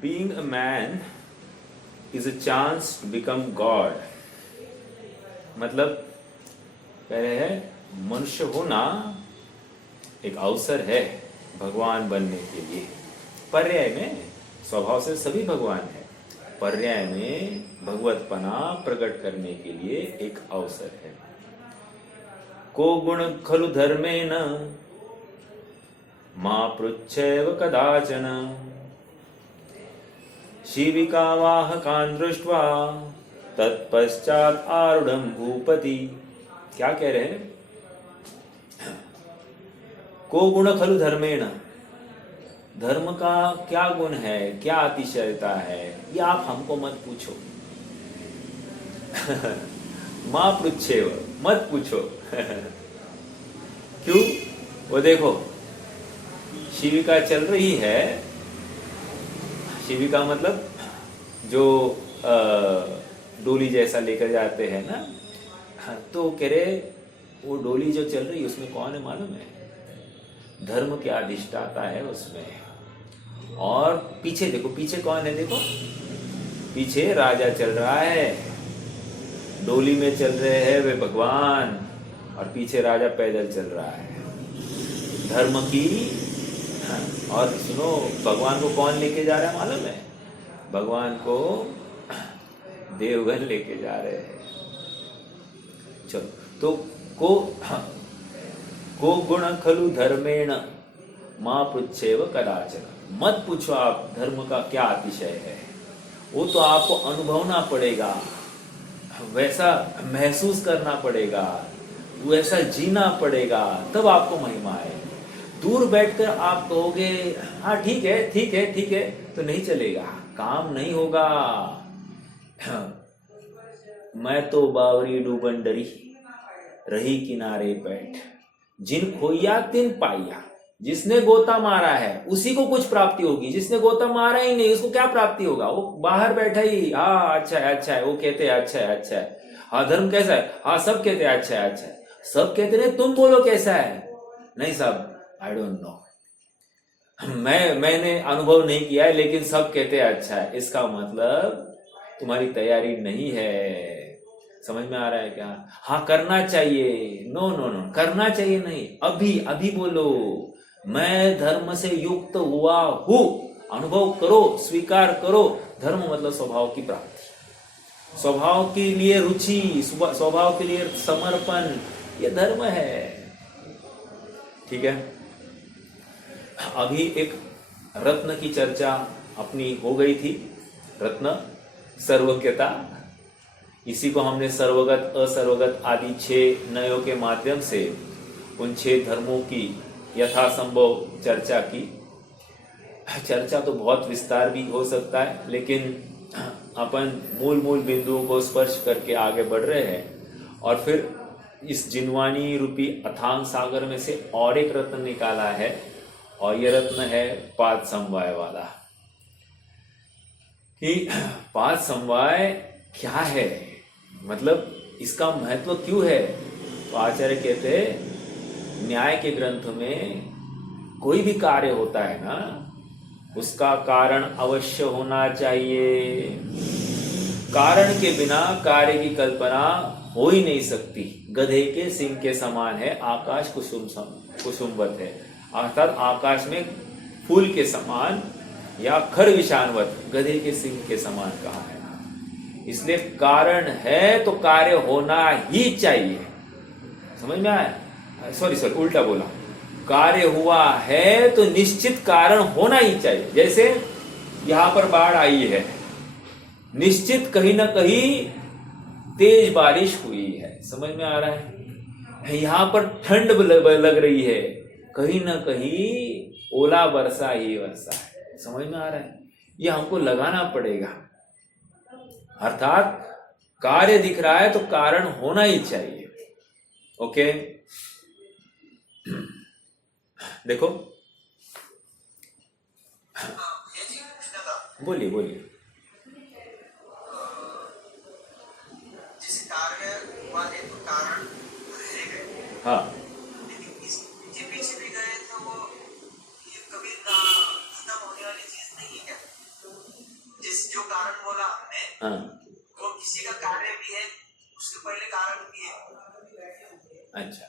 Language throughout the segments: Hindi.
Being a man is a chance to become God. मतलब कह रहे हैं मनुष्य होना एक अवसर है भगवान बनने के लिए। पर्याय में स्वभाव से सभी भगवान है, पर्याय में भगवतपना प्रकट करने के लिए एक अवसर है। को गुण खलु धर्मेण मा पृच्छेव कदाचन शिविकावाहकान् दृष्ट्वा तत्पश्चात् आरूढ़ं भूपति। क्या कह रहे हैं? को गुण खलु धर्मेण, धर्म का क्या गुण है, क्या अतिशयता है, ये आप हमको मत पूछो। मां पृच्छेव, मत पूछो। क्यों? वो देखो शिविका चल रही है, शिविका मतलब जो डोली जैसा लेकर जाते हैं ना, तो कह रहे वो डोली जो चल रही है उसमें कौन है मालूम है? धर्म के अधिष्ठाता है उसमें। और पीछे देखो, पीछे कौन है? देखो पीछे राजा चल रहा है, डोली में चल रहे हैं वे भगवान, और पीछे राजा पैदल चल रहा है। धर्म की, और सुनो भगवान को कौन लेके जा रहा है मालूम है? भगवान को देवगन लेके जा रहे हैं। चलो, तो को गुण खलु धर्मेण मां पृच्छेव कदाचन, मत पूछो आप धर्म का क्या अतिशय है, वो तो आपको अनुभवना पड़ेगा, वैसा महसूस करना पड़ेगा, वैसा जीना पड़ेगा, तब आपको महिमा है। दूर बैठकर आप कहोगे हाँ ठीक है ठीक है ठीक है, तो नहीं चलेगा, काम नहीं होगा। मैं तो बावरी डूबन डरी रही किनारे बैठ, जिन खोया तिन पाया। जिसने गोता मारा है उसी को कुछ प्राप्ति होगी, जिसने गोता मारा ही नहीं उसको क्या प्राप्ति होगा? वो बाहर बैठा ही, हाँ अच्छा है अच्छा है, वो कहते हैं अच्छा है अच्छा है, हाँ धर्म कैसा है, हाँ सब कहते हैं अच्छा है अच्छा है, सब कहते हैं तुम बोलो कैसा है? नहीं साहब आई डोंट नो, मैंने अनुभव नहीं किया है, लेकिन सब कहते हैं अच्छा है। इसका मतलब तुम्हारी तैयारी नहीं है। समझ में आ रहा है क्या? हाँ करना चाहिए, नो नो नो करना चाहिए नहीं, अभी अभी बोलो मैं धर्म से युक्त हुआ हूं, अनुभव करो, स्वीकार करो। धर्म मतलब स्वभाव की प्राप्ति, स्वभाव के लिए रुचि, स्वभाव के लिए समर्पण, ये धर्म है। ठीक है, अभी एक रत्न की चर्चा अपनी हो गई थी, रत्न सर्वज्ञता। इसी को हमने सर्वगत असर्वगत आदि 6 नयों के माध्यम से उन 6 धर्मों की यथासंभव चर्चा की। चर्चा तो बहुत विस्तार भी हो सकता है, लेकिन अपन मूल बिंदुओं को स्पर्श करके आगे बढ़ रहे हैं। और फिर इस जिनवानी रूपी अथांग सागर में से और एक रत्न निकाला है, और यह रत्न है पाद समवाय वाला। कि पाद समवाय क्या है, मतलब इसका महत्व क्यों है? तो आचार्य कहते हैं न्याय के ग्रंथ में कोई भी कार्य होता है ना, उसका कारण अवश्य होना चाहिए। कारण के बिना कार्य की कल्पना हो ही नहीं सकती। गधे के सिंह के समान है, आकाश कुसुमवत है, अर्थात आकाश में फूल के समान, या खरविशानवत गधे के सिंह के समान कहा है। इसलिए कारण है तो कार्य होना ही चाहिए। समझ में आया? सॉरी उल्टा बोला, कार्य हुआ है तो निश्चित कारण होना ही चाहिए। जैसे यहां पर बाढ़ आई है, निश्चित कहीं ना कहीं तेज बारिश हुई है। समझ में आ रहा है? यहां पर ठंड लग रही है, कहीं ना कहीं ओला वर्षा ही वर्षा है। समझ में आ रहा है? ये हमको लगाना पड़ेगा। अर्थात कार्य दिख रहा है तो कारण होना ही चाहिए। ओके, देखो, बोलिए बोलिए। जिस कार्य हुआ है तो कारण रह गए, हाँ, लेकिन इसके पीछे भी गए तो वो ये कभी खत्म होने वाली चीज नहीं है क्या? हाँ वो किसी का कार्य भी है, उसके पहले कारण भी है। अच्छा,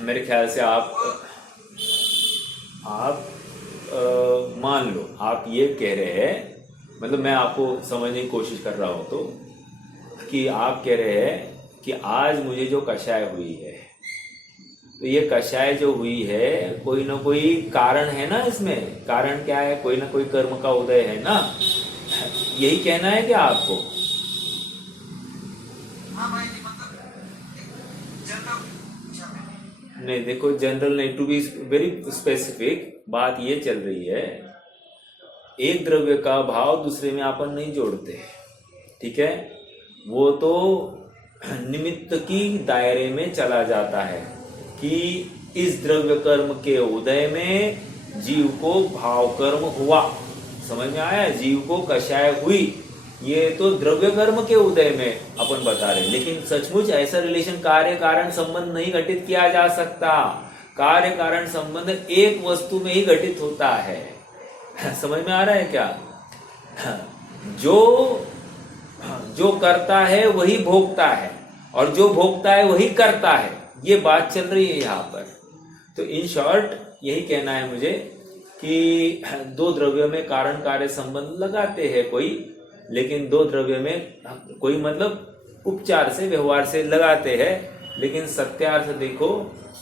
मेरे ख्याल से आप मान लो आप ये कह रहे हैं, मतलब मैं आपको समझने की कोशिश कर रहा हूँ तो, कि आप कह रहे हैं कि आज मुझे जो कषाय हुई है, तो ये कषाय जो हुई है कोई ना कोई कारण है ना, इसमें कारण क्या है, कोई ना कोई कर्म का उदय है ना, यही कहना है क्या आपको? हाँ भाई जी, मतलब जनरल पूछा मैंने। नहीं देखो, जनरल नहीं, टू बी वेरी स्पेसिफिक बात ये चल रही है, एक द्रव्य का भाव दूसरे में अपन नहीं जोड़ते, ठीक है, वो तो निमित्त की दायरे में चला जाता है कि इस द्रव्य कर्म के उदय में जीव को भाव कर्म हुआ, समझ में आया, जीव को कषाय हुई, ये तो द्रव्य कर्म के उदय में अपन बता रहे, लेकिन सचमुच ऐसा रिलेशन कार्य कारण संबंध नहीं घटित किया जा सकता। कार्य कारण संबंध एक वस्तु में ही घटित होता है, समझ में आ रहा है क्या? जो करता है वही भोगता है, और जो भोगता है वही करता है, ये बात चल रही है यहाँ पर। तो इन शॉर्ट यही कहना है मुझे कि दो द्रव्यों में कारण कार्य संबंध लगाते हैं कोई, लेकिन दो द्रव्य में कोई मतलब उपचार से व्यवहार से लगाते हैं, लेकिन सत्यार्थ देखो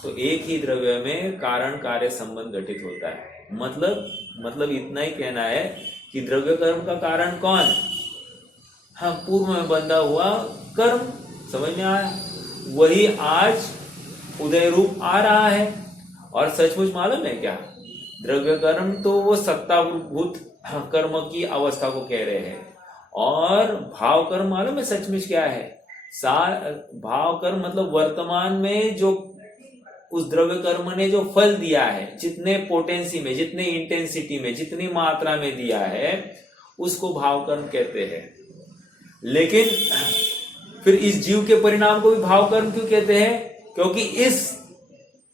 तो एक ही द्रव्य में कारण कार्य संबंध घटित होता है। मतलब इतना ही कहना है कि द्रव्य कर्म का कारण कौन? हाँ, पूर्व में बंधा हुआ कर्म, समझ में आया, वही आज उदय रूप आ रहा है। और सचमुच मालूम है क्या, द्रव्य कर्म तो वो सत्ताभूत कर्म की अवस्था को कह रहे हैं, और भाव कर्म मालूम है सचमुच क्या है? भाव कर्म मतलब वर्तमान में जो उस द्रव्य कर्म ने जो फल दिया है, जितने पोटेंसी में, जितने इंटेंसिटी में, जितनी मात्रा में दिया है, उसको भाव कर्म कहते हैं। लेकिन फिर इस जीव के परिणाम को भी भाव कर्म क्यों कहते हैं? क्योंकि इस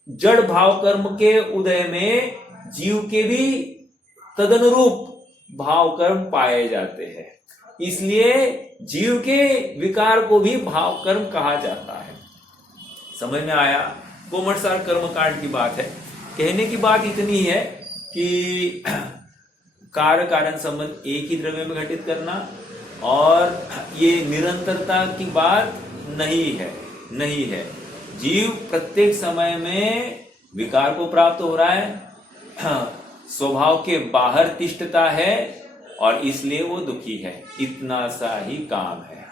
जड़ भाव कर्म के उदय में जीव के भी तदनुरूप भाव कर्म पाए जाते हैं, इसलिए जीव के विकार को भी भाव कर्म कहा जाता है। समझ में आया? कोमटसार कर्मकांड की बात है। कहने की बात इतनी है कि कार्य कारण संबंध एक ही द्रव्य में घटित करना, और ये निरंतरता की बात नहीं है। जीव प्रत्येक समय में विकार को प्राप्त हो रहा है, स्वभाव के बाहर तिष्ठता है, और इसलिए वो दुखी है, इतना सा ही काम है।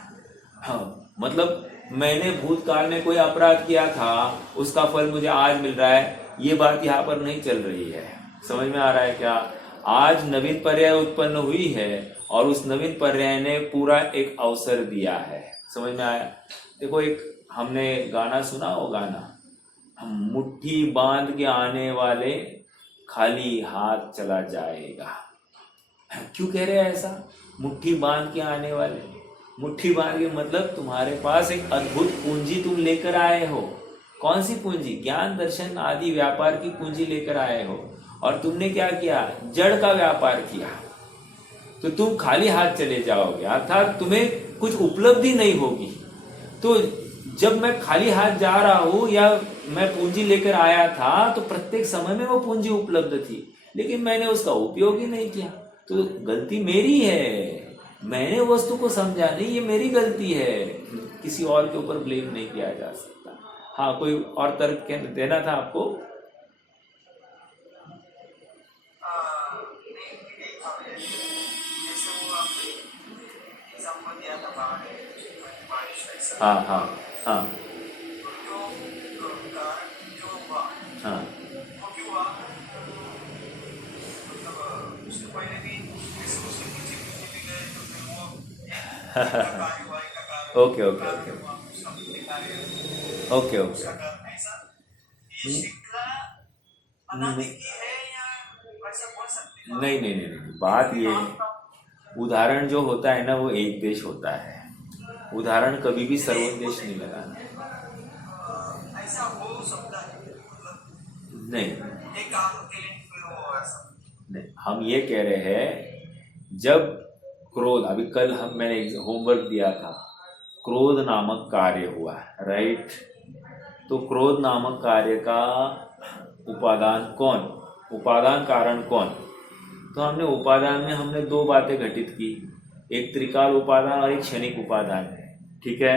मतलब मैंने भूतकाल में कोई अपराध किया था, उसका फल मुझे आज मिल रहा है, ये बात यहाँ पर नहीं चल रही है। समझ में आ रहा है क्या? आज नवीन पर्याय उत्पन्न हुई है, और उस नवीन पर्याय ने पूरा एक अवसर दिया है। समझ में आया? देखो, एक हमने गाना सुना हो, गाना, हम मुट्ठी बांध के आने वाले खाली हाथ चला जाएगा। क्यों कह रहे हैं ऐसा? मुट्ठी बांध के आने वाले, मुट्ठी बांध के मतलब तुम्हारे पास एक अद्भुत पूंजी तुम लेकर आए हो। कौन सी पूंजी? ज्ञान दर्शन आदि व्यापार की पूंजी लेकर आए हो, और तुमने क्या किया? जड़ का व्यापार किया, तो तुम खाली हाथ चले जाओगे, अर्थात तुम्हें कुछ उपलब्धि नहीं होगी। तो जब मैं खाली हाथ जा रहा हूं, या मैं पूंजी लेकर आया था, तो प्रत्येक समय में वो पूंजी उपलब्ध थी, लेकिन मैंने उसका उपयोग ही नहीं किया, तो गलती मेरी है। मैंने वस्तु को समझा नहीं, ये मेरी गलती है, किसी और के ऊपर ब्लेम नहीं किया जा सकता। हाँ, कोई और तर्क देना था आपको? हाँ हाँ हाँ हाँ okay okay okay okay okay. नहीं, बात ये है, उदाहरण जो होता है ना, वो एक देश होता है, उदाहरण कभी भी सर्वोद्देश नहीं लगाना। ऐसा हो सकता है, नहीं एक काम के लिए फिर वो ऐसा नहीं, हम ये कह रहे हैं, जब क्रोध, अभी कल मैंने होमवर्क दिया था, क्रोध नामक कार्य हुआ, राइट। तो क्रोध नामक कार्य का उपादान कौन, उपादान कारण कौन? तो हमने उपादान में हमने दो बातें घटित की, एक त्रिकाल उपादान और एक क्षणिक उपादान है, ठीक है।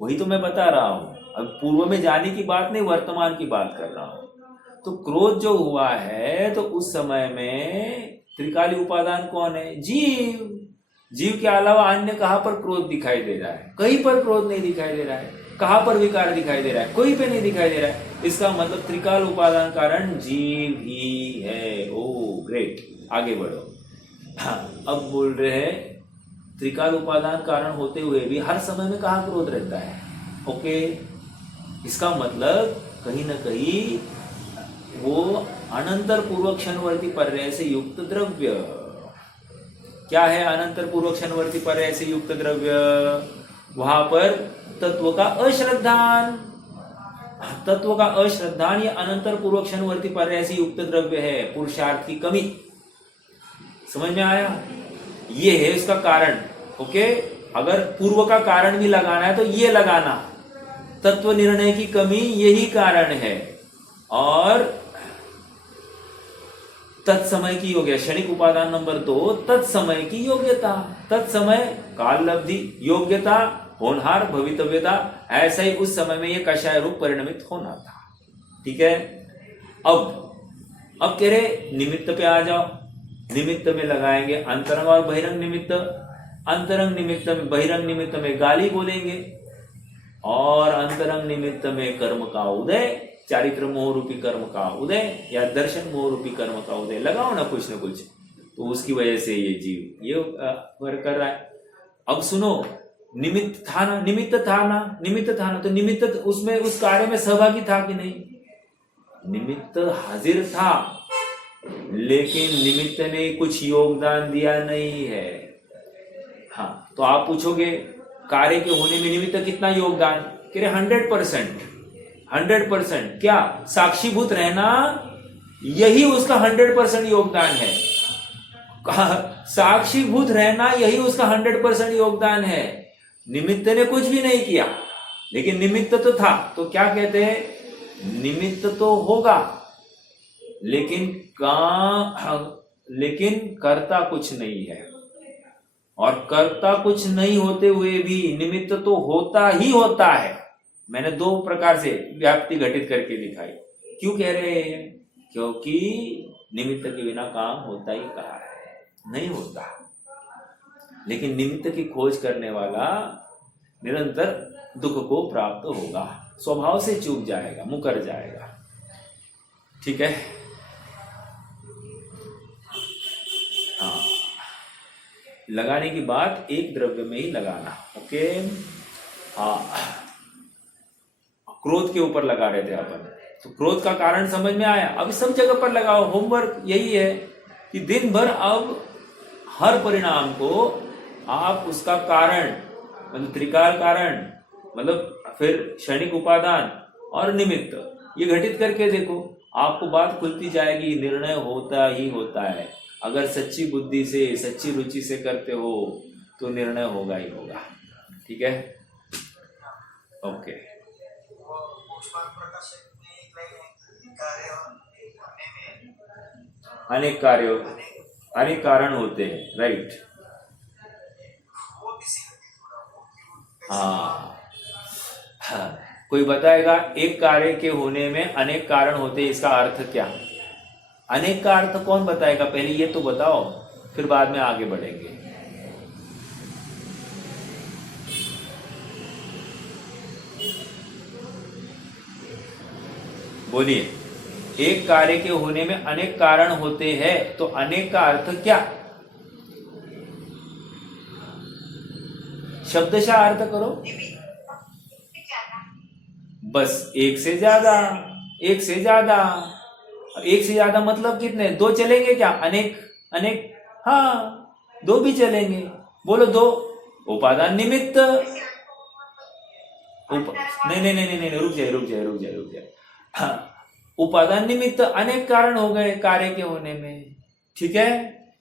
वही तो मैं बता रहा हूँ, अब पूर्व में जाने की बात नहीं, वर्तमान की बात कर रहा हूँ। तो क्रोध जो हुआ है तो उस समय में त्रिकाली उपादान कौन है? जीव। जीव के अलावा अन्य कहाँ पर क्रोध दिखाई दे रहा है? कहीं पर क्रोध नहीं दिखाई दे रहा है। कहाँ पर विकार दिखाई दे रहा है? कोई पे नहीं दिखाई दे रहा है। इसका मतलब त्रिकाल उपादान कारण जीव ही है। ओ ग्रेट, आगे बढ़ो। हाँ, अब बोल रहे हैं त्रिकाल उपादान कारण होते हुए भी हर समय में कहाँ क्रोध रहता है? ओके, इसका मतलब कहीं ना कहीं वो अनंतर पूर्वक क्षणवर्ती पर्याय से युक्त द्रव्य। क्या है अनंतर पूर्वक क्षणवर्ती पर्याय से युक्त द्रव्य? वहां पर तत्व का अश्रद्धान, तत्व का अश्रद्धान ये अनंतर पूर्वक क्षणवर्ती पर्याय से युक्त द्रव्य है, पुरुषार्थ की कमी। समझ में आया? ये है इसका कारण। ओके, अगर पूर्व का कारण भी लगाना है तो ये लगाना, तत्व निर्णय की कमी यही कारण है। और तत्समय की योग्यता, क्षणिक उपादान नंबर 2, तत्समय की योग्यता। तत्समय काल लब्धि, योग्यता होनहार भवितव्यता, ऐसा ही उस समय में ये कषाय रूप परिणमित होना था, ठीक है। अब कह रहे निमित्त पे आ जाओ। निमित्त में लगाएंगे अंतरंग और बहिरंग निमित्त। अंतरंग निमित्त में, बहिरंग निमित्त में गाली बोलेंगे, और अंतरंग निमित्त में कर्म का उदय, चारित्र मोह रूपी कर्म का उदय या दर्शन मोह रूपी कर्म का उदय। लगाओ ना कुछ तो उसकी वजह से ये जीव ये कर रहा है। अब सुनो, निमित्त था ना, निमित्त था ना, निमित्त था ना, तो निमित्त उसमें उस कार्य में सहभागी था कि नहीं? निमित्त हाजिर था, लेकिन निमित्त ने कुछ योगदान दिया नहीं है। हाँ, तो आप पूछोगे कार्य के होने में निमित्त कितना योगदान? कह रहे 100%। 100%। क्या साक्षीभूत रहना यही उसका 100% योगदान है? साक्षीभूत रहना यही उसका 100% योगदान है। निमित्त ने कुछ भी नहीं किया, लेकिन निमित्त तो था। तो क्या कहते हैं? निमित्त तो होगा, लेकिन कर्ता कुछ नहीं है। और कर्ता कुछ नहीं होते हुए भी निमित्त तो होता ही होता है। मैंने दो प्रकार से व्याप्ति घटित करके दिखाई। क्यों कह रहे हैं? क्योंकि निमित्त के बिना काम होता ही कहाँ है? नहीं होता। लेकिन निमित्त की खोज करने वाला निरंतर दुख को प्राप्त होगा, स्वभाव से चूक जाएगा, मुकर जाएगा, ठीक है। हाँ, लगाने की बात एक द्रव्य में ही लगाना। ओके, हाँ, क्रोध के ऊपर लगा रहे थे अपन, तो क्रोध का कारण समझ में आया। अब सब जगह पर लगाओ। होमवर्क यही है कि दिन भर अब हर परिणाम को आप उसका कारण, मतलब त्रिकाल कारण, मतलब फिर क्षणिक उपादान और निमित्त, ये घटित करके देखो, आपको बात खुलती जाएगी। निर्णय होता ही होता है। अगर सच्ची बुद्धि से, सच्ची रुचि से करते हो तो निर्णय होगा ही होगा, ठीक है। ओके, अनेक कार्यों, अनेक कारण होते हैं, राइट। हाँ, कोई बताएगा एक कार्य के होने में अनेक कारण होते हैं, इसका अर्थ क्या? अनेक का अर्थ कौन बताएगा? पहले ये तो बताओ, फिर बाद में आगे बढ़ेंगे। बोलिए, एक कार्य के होने में अनेक कारण होते हैं, तो अनेक का अर्थ क्या? शब्दशः अर्थ करो। बस एक से ज्यादा, एक से ज्यादा। एक से ज्यादा मतलब कितने? दो चलेंगे क्या? अनेक, अनेक, हाँ, दो भी चलेंगे। बोलो दो। उपादान निमित्त, नहीं नहीं नहीं नहीं, रुक जाए। हाँ, उपादान निमित्त अनेक कारण हो गए कार्य के होने में, ठीक है।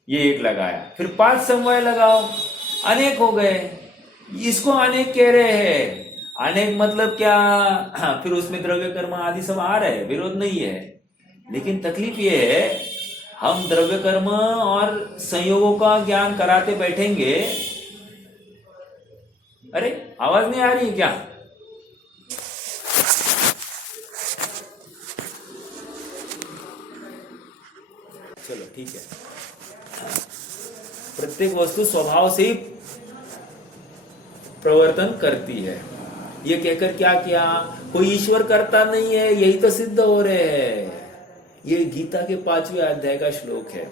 ये एक लगाया, फिर 5 समवाय लगाओ, अनेक हो गए। इसको अनेक कह रहे हैं। अनेक मतलब क्या? हाँ, फिर उसमें द्रव्य कर्म आदि सब आ रहे हैं, विरोध नहीं है। लेकिन तकलीफ ये है, हम द्रव्य कर्म और संयोगों का ज्ञान कराते बैठेंगे। अरे आवाज नहीं आ रही है क्या? चलो ठीक है। प्रत्येक वस्तु स्वभाव से ही प्रवर्तन करती है। ये कहकर क्या किया? कोई ईश्वर करता नहीं है, यही तो सिद्ध हो रहे हैं। ये गीता के 5वें अध्याय का श्लोक है।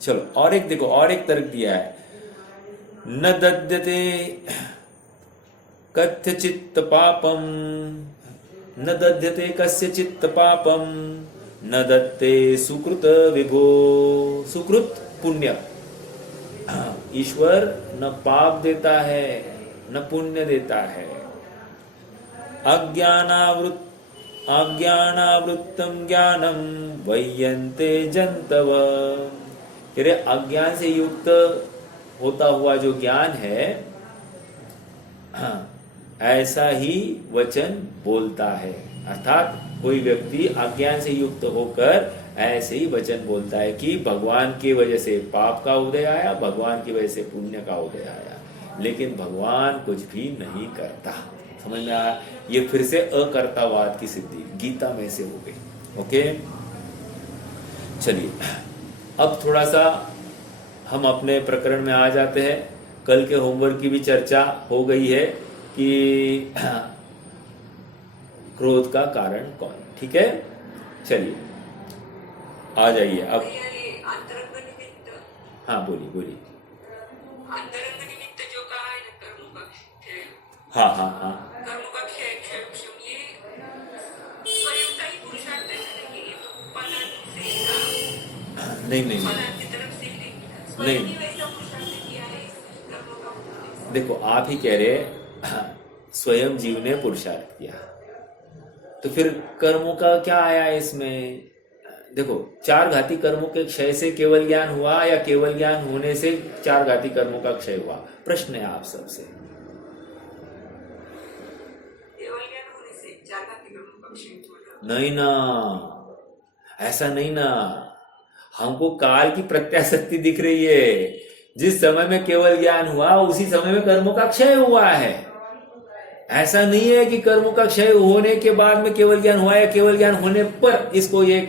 चलो और एक देखो, और एक तर्क दिया है। न दद्यते कथ्यचित् पापम, न दद्यते कस्यचित् पापम, न दत्ते सुकृत विभो। सुकृत पुण्य, ईश्वर न पाप देता है न पुण्य देता है। अज्ञानावृत्तम ज्ञानम वह्यन्ते जंतव। अज्ञान से युक्त होता हुआ जो ज्ञान है, ऐसा ही वचन बोलता है। अर्थात कोई व्यक्ति अज्ञान से युक्त होकर ऐसे ही वचन बोलता है कि भगवान की वजह से पाप का उदय आया, भगवान की वजह से पुण्य का उदय आया, लेकिन भगवान कुछ भी नहीं करता। समझ में आया? ये फिर से अकर्तावाद की सिद्धि गीता में से हो गई। ओके, चलिए अब थोड़ा सा हम अपने प्रकरण में आ जाते हैं। कल के होमवर्क की भी चर्चा हो गई है कि क्रोध का कारण कौन। ठीक है, चलिए आ जाइए अब। अंतरंग निमित्त, हाँ बोलिए बोलिए। अंतरंग निमित्त जो कहा है ना, कर्मों का क्षय, हाँ हाँ हाँ, कर्मों का क्षय, ये स्वयं का ही पुरुषार्थ है ना, कि उपादान से ही था, नहीं नहीं नहीं उपादान की तरफ से ही नहीं, स्वयं नहीं। ही वैसा पुरुषार्थ किया है कर्मों का उपदेश। देखो आप ही कह रहे, स्वयं जीव ने पुरुषार्थ किया, तो फिर कर्मों का क्या आया इसमें? देखो, 4 घाती कर्मों के क्षय से केवल ज्ञान हुआ या केवल ज्ञान होने से 4 घाती कर्मों का क्षय हुआ? प्रश्न है आप सबसे। केवल ज्ञान होने से 4 घाती कर्मों का क्षय हुआ? नहीं ना, ऐसा नहीं ना। हमको काल की प्रत्याशक्ति दिख रही है। जिस समय में केवल ज्ञान हुआ उसी समय में कर्मों का क्षय हुआ है। ऐसा नहीं है कि कर्मों का क्षय होने के बाद में केवल ज्ञान हुआ या केवल ज्ञान होने पर इसको ये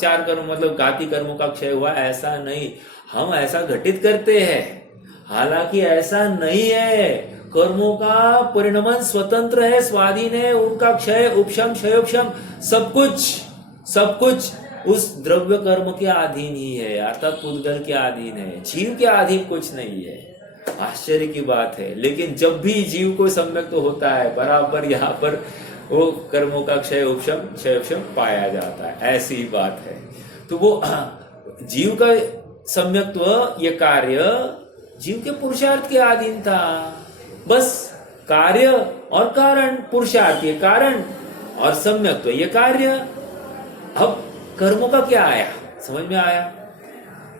4 कर्म मतलब घाती कर्मों का क्षय हुआ, ऐसा नहीं। हम ऐसा घटित करते हैं, हालांकि ऐसा नहीं है। कर्मों का परिणमन स्वतंत्र है, स्वाधीन है। उनका क्षय, उपशम, क्षयोपशम सब कुछ उस द्रव्य कर्म के अधीन ही है, अर्थात पुद्गल के अधीन है। जीव के अधीन कुछ नहीं है। आश्चर्य की बात है। लेकिन जब भी जीव को सम्यक तो होता है, बराबर यहाँ पर वो कर्मों का क्षय उपशम पाया जाता है, ऐसी ही बात है। तो वो जीव का सम्यक्त्व, ये कार्य जीव के पुरुषार्थ के अधीन था। बस कार्य और कारण, पुरुषार्थ ये कारण और सम्यक्त्व ये कार्य। अब कर्मों का क्या आया? समझ में आया?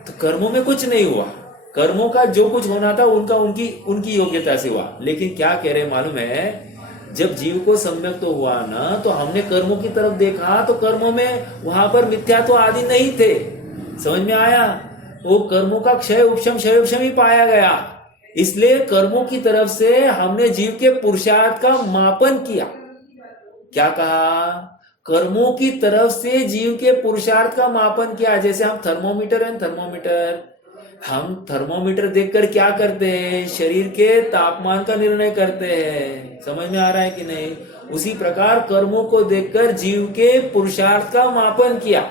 तो कर्मों में कुछ नहीं हुआ। कर्मों का जो कुछ होना था उनका उनकी योग्यता से हुआ। लेकिन क्या कह रहे मालूम है? जब जीव को सम्यक तो हुआ ना, तो हमने कर्मों की तरफ देखा तो कर्मों में वहां पर मिथ्यात्व आदि नहीं थे। समझ में आया? वो कर्मों का क्षय उपशम क्षयोपशम ही पाया गया। इसलिए कर्मों की तरफ से हमने जीव के पुरुषार्थ का मापन किया। क्या कहा? कर्मों की तरफ से जीव के पुरुषार्थ का मापन किया। जैसे हम थर्मोमीटर है, हम थर्मोमीटर देखकर क्या करते हैं? शरीर के तापमान का निर्णय करते हैं। समझ में आ रहा है कि नहीं? उसी प्रकार कर्मों को देखकर जीव के पुरुषार्थ का मापन किया।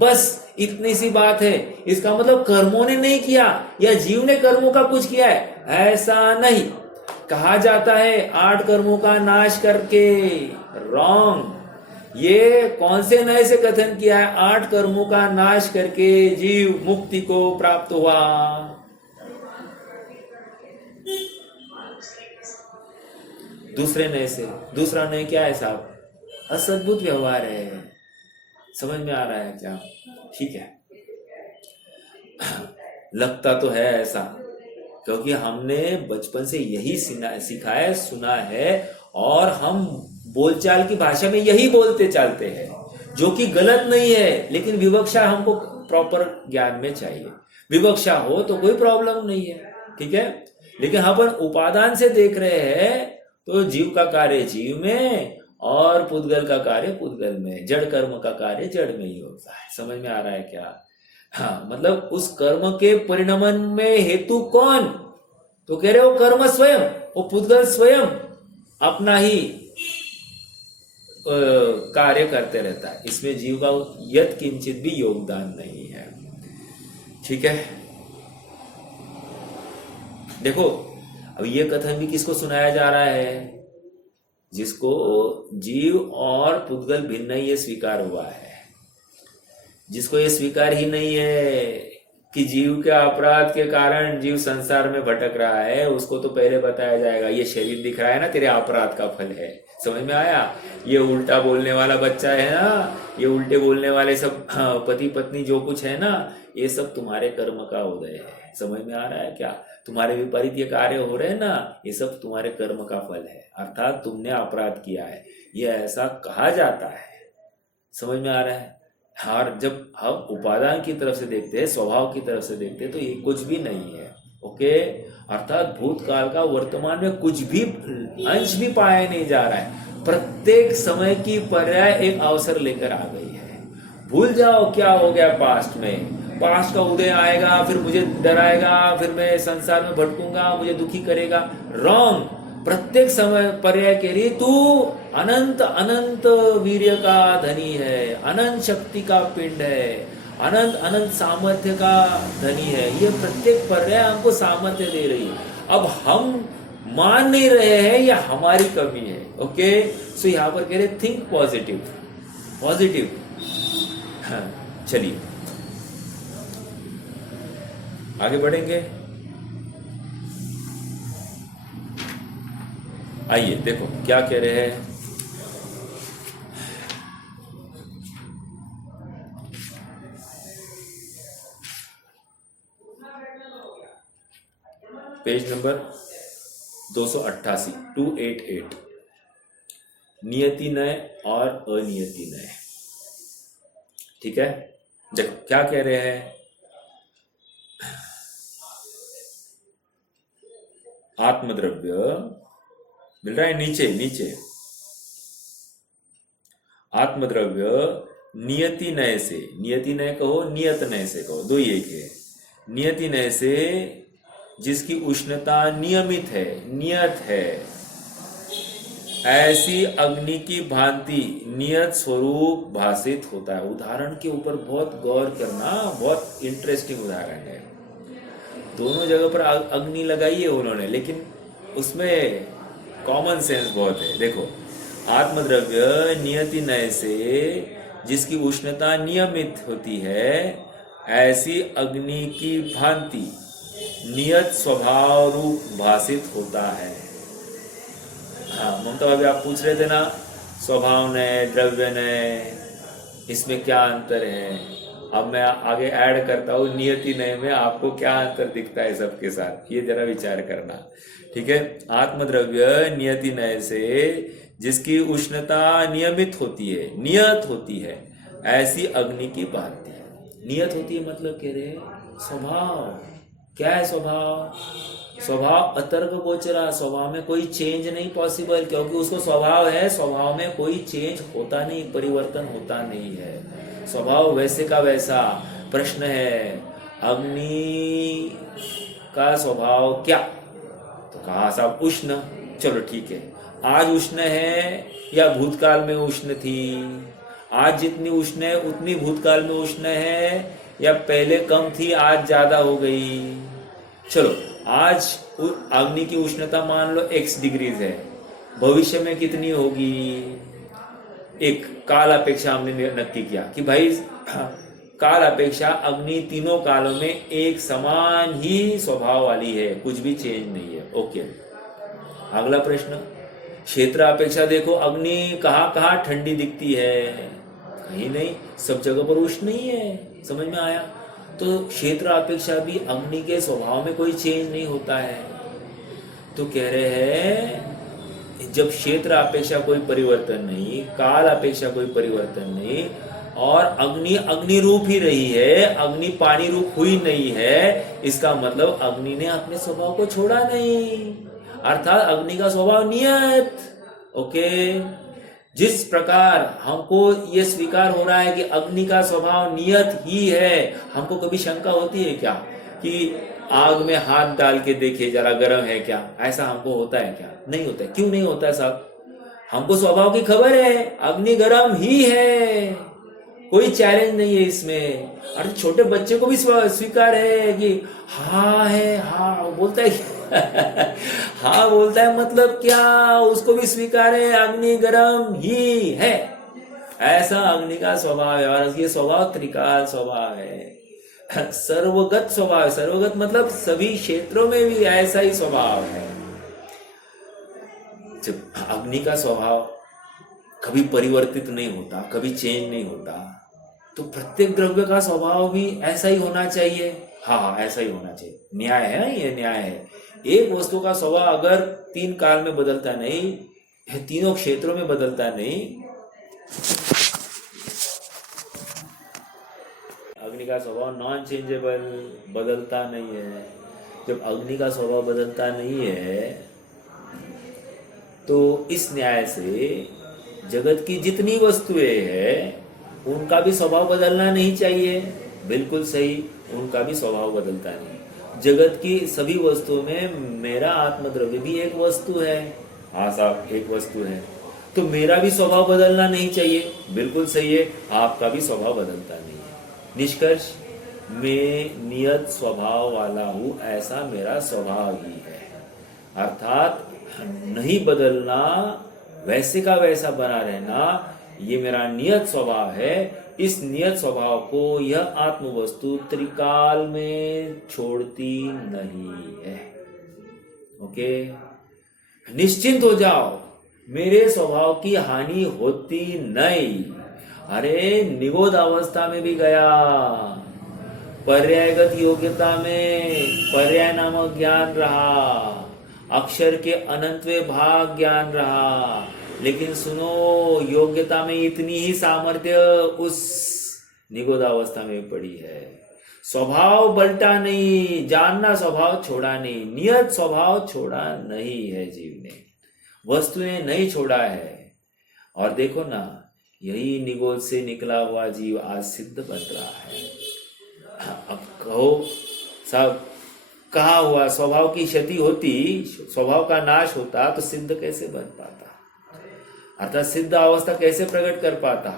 बस इतनी सी बात है। इसका मतलब कर्मों ने नहीं किया या जीव ने कर्मों का कुछ किया है, ऐसा नहीं। कहा जाता है 8 कर्मों का नाश करके, रॉन्ग। ये कौन से नए से कथन किया है? 8 कर्मों का नाश करके जीव मुक्ति को प्राप्त हुआ। दूसरे नए से, दूसरा नए क्या है साहब? असद्भुत व्यवहार है। समझ में आ रहा है क्या? ठीक है। लगता तो है ऐसा, क्योंकि हमने बचपन से यही सीखा है, सुना है, और हम बोलचाल की भाषा में यही बोलते चलते हैं, जो कि गलत नहीं है, लेकिन विवक्षा हमको प्रॉपर ज्ञान में चाहिए। विवक्षा हो तो कोई प्रॉब्लम नहीं है, ठीक है। लेकिन अपन उपादान से देख रहे हैं तो जीव का कार्य जीव में और पुद्गल का कार्य पुद्गल में, जड़ कर्म का कार्य जड़ में ही होता है। समझ में आ रहा है क्या? हाँ, मतलब उस कर्म के परिणमन में हेतु कौन? तो कह रहे हो कर्म स्वयं, वो पुद्गल स्वयं अपना ही कार्य करते रहता है, इसमें जीव का यत् किंचित भी योगदान नहीं है, ठीक है। देखो अब ये कथन भी किसको सुनाया जा रहा है? जिसको जीव और पुद्गल भिन्न ये स्वीकार हुआ है। जिसको ये स्वीकार ही नहीं है कि जीव के अपराध के कारण जीव संसार में भटक रहा है, उसको तो पहले बताया जाएगा ये शरीर दिख रहा है ना, तेरे अपराध का फल है। समझ में आया? ये उल्टा बोलने वाला बच्चा है ना, ये उल्टे बोलने वाले सब पति पत्नी जो कुछ है ना, ये सब तुम्हारे कर्म का उदय है। समझ में आ रहा है क्या? तुम्हारे विपरीत ये कार्य हो रहे हैं ना, ये सब तुम्हारे कर्म का फल है, अर्थात तुमने अपराध किया है, ये ऐसा कहा जाता है। समझ में आ रहा है? और जब हम उपादान की तरफ से देखते हैं, स्वभाव की तरफ से देखते हैं, तो ये कुछ भी नहीं है। ओके, अर्थात भूतकाल का वर्तमान में कुछ भी अंश भी पाया नहीं जा रहा है। प्रत्येक समय की पर्याय एक अवसर लेकर आ गई है। भूल जाओ क्या हो गया पास्ट में, पास्ट का उदय आएगा, फिर मुझे डराएगा, फिर मैं संसार में भटकूंगा, मुझे दुखी करेगा। रॉन्ग। प्रत्येक समय पर्याय के लिए तू अनंत अनंत वीर्य का धनी है, अनंत शक्ति का पिंड है, अनंत अनंत सामर्थ्य का धनी है। ये प्रत्येक पर्याय हमको सामर्थ्य दे रही है। अब हम मान नहीं रहे हैं, या हमारी कमी है। ओके, सो यहां पर कह रहे थिंक पॉजिटिव, पॉजिटिव। हाँ, चलिए आगे बढ़ेंगे। आइए देखो क्या कह रहे हैं। पेज नंबर 288, 288, नियति नय और अनियति नय। ठीक है, देखो क्या कह रहे हैं। आत्मद्रव्य मिल रहा है नीचे नीचे। आत्मद्रव्य नियति नय से, नियति नय कहो नियत नय से कहो, दो ही एक है। नियति नय से जिसकी उष्णता नियमित है, नियत है, ऐसी अग्नि की भांति नियत स्वरूप भासित होता है। उदाहरण के ऊपर बहुत गौर करना, बहुत इंटरेस्टिंग उदाहरण है। दोनों जगह पर अग्नि लगाई है उन्होंने, लेकिन उसमें कॉमन सेंस बहुत है। देखो, आत्मद्रव्य नियति नय से जिसकी उष्णता नियमित होती है, ऐसी अग्नि की भांति नियत स्वभाव रूप भासित होता है। हाँ ममता, अभी आप पूछ रहे थे ना, स्वभाव नय, द्रव्य नय, इसमें क्या अंतर है। अब मैं आगे ऐड करता हूँ, नियति नय में आपको क्या अंतर दिखता है सबके साथ, ये जरा विचार करना। ठीक है, आत्मद्रव्य नियति नय से जिसकी उष्णता नियमित होती है, नियत होती है, ऐसी अग्नि की भांति। नियत होती है मतलब कह रहे स्वभाव। क्या है स्वभाव? स्वभाव अतर्क गोचरा, स्वभाव में कोई चेंज नहीं पॉसिबल, क्योंकि उसको स्वभाव है, स्वभाव में कोई चेंज होता नहीं, परिवर्तन होता नहीं है, स्वभाव वैसे का वैसा। प्रश्न है अग्नि का स्वभाव क्या? तो कहा साहब उष्ण। चलो ठीक है, आज उष्ण है या भूतकाल में उष्ण थी? आज जितनी उष्ण है उतनी भूतकाल में उष्ण है, या पहले कम थी आज ज्यादा हो गई? चलो, आज अग्नि की उष्णता मान लो x डिग्रीज है, भविष्य में कितनी होगी? एक काल अपेक्षा हमने नक्की किया कि भाई काल अपेक्षा अग्नि तीनों कालों में एक समान ही स्वभाव वाली है, कुछ भी चेंज नहीं है। ओके, अगला प्रश्न, क्षेत्र अपेक्षा देखो अग्नि कहाँ कहाँ ठंडी दिखती है? कहीं नहीं, सब जगह पर उष्ण नहीं है। समझ में आया? तो क्षेत्र अपेक्षा भी अग्नि के स्वभाव में कोई चेंज नहीं होता है। तो कह रहे हैं जब क्षेत्र अपेक्षा कोई परिवर्तन नहीं, काल अपेक्षा कोई परिवर्तन नहीं, और अग्नि अग्नि रूप ही रही है, अग्नि पानी रूप हुई नहीं है, इसका मतलब अग्नि ने अपने स्वभाव को छोड़ा नहीं, अर्थात अग्नि का स्वभाव नियत। ओके, जिस प्रकार हमको ये स्वीकार हो रहा है कि अग्नि का स्वभाव नियत ही है, हमको कभी शंका होती है क्या कि आग में हाथ डाल के देखिए जरा गर्म है क्या? ऐसा हमको होता है क्या? नहीं होता है। क्यों नहीं होता है साहब? हमको स्वभाव की खबर है, अग्नि गर्म ही है, कोई चैलेंज नहीं है इसमें। और छोटे बच्चे को भी स्वीकार है कि हाँ है, हाँ बोलता है हाँ बोलता है, मतलब क्या? उसको भी स्वीकार है, अग्नि गर्म ही है। ऐसा अग्नि का स्वभाव है, और ये स्वभाव त्रिकाल स्वभाव है, सर्वगत स्वभाव है। सर्वगत मतलब सभी क्षेत्रों में भी ऐसा ही स्वभाव है। जब अग्नि का स्वभाव कभी परिवर्तित नहीं होता, कभी चेंज नहीं होता, तो प्रत्येक द्रव्य का स्वभाव भी ऐसा ही होना चाहिए। हाँ, ऐसा ही होना चाहिए। न्याय है, ये न्याय है। एक वस्तु का स्वभाव अगर 3 काल में बदलता नहीं, तीनों क्षेत्रों में बदलता नहीं, अग्नि का स्वभाव नॉन चेंजेबल, बदलता नहीं है। जब अग्नि का स्वभाव बदलता नहीं है, तो इस न्याय से जगत की जितनी वस्तुएं हैं उनका भी स्वभाव बदलना नहीं चाहिए। बिल्कुल सही, उनका भी स्वभाव बदलता नहीं। जगत की सभी वस्तुओं में मेरा आत्मद्रव्य भी एक वस्तु है। हाँ साहब, एक वस्तु है, तो मेरा भी स्वभाव बदलना नहीं चाहिए। बिल्कुल सही है, आपका भी स्वभाव बदलता नहीं है। निष्कर्ष, मैं नियत स्वभाव वाला हूं, ऐसा मेरा स्वभाव ही है। अर्थात नहीं बदलना, वैसे का वैसा बना रहना, ये मेरा नियत स्वभाव है। इस नियत स्वभाव को यह आत्मवस्तु त्रिकाल में छोड़ती नहीं है। ओके, निश्चिंत हो जाओ, मेरे स्वभाव की हानि होती नहीं। अरे निगोद अवस्था में भी गया, पर्यायगत योग्यता में पर्याय नामक ज्ञान रहा, अक्षर के अनंतवे भाग ज्ञान रहा, लेकिन सुनो, योग्यता में इतनी ही सामर्थ्य उस निगोदावस्था में पड़ी है। स्वभाव बल्टा नहीं, जानना स्वभाव छोड़ा नहीं, नियत स्वभाव छोड़ा नहीं है जीव ने, वस्तु ने नहीं छोड़ा है। और देखो ना, यही निगोद से निकला हुआ जीव आज सिद्ध बन रहा है। अब कहो सब, कहा हुआ स्वभाव की क्षति होती, स्वभाव का नाश होता, तो सिद्ध कैसे बन पाता? अर्थात सिद्ध अवस्था कैसे प्रकट कर पाता?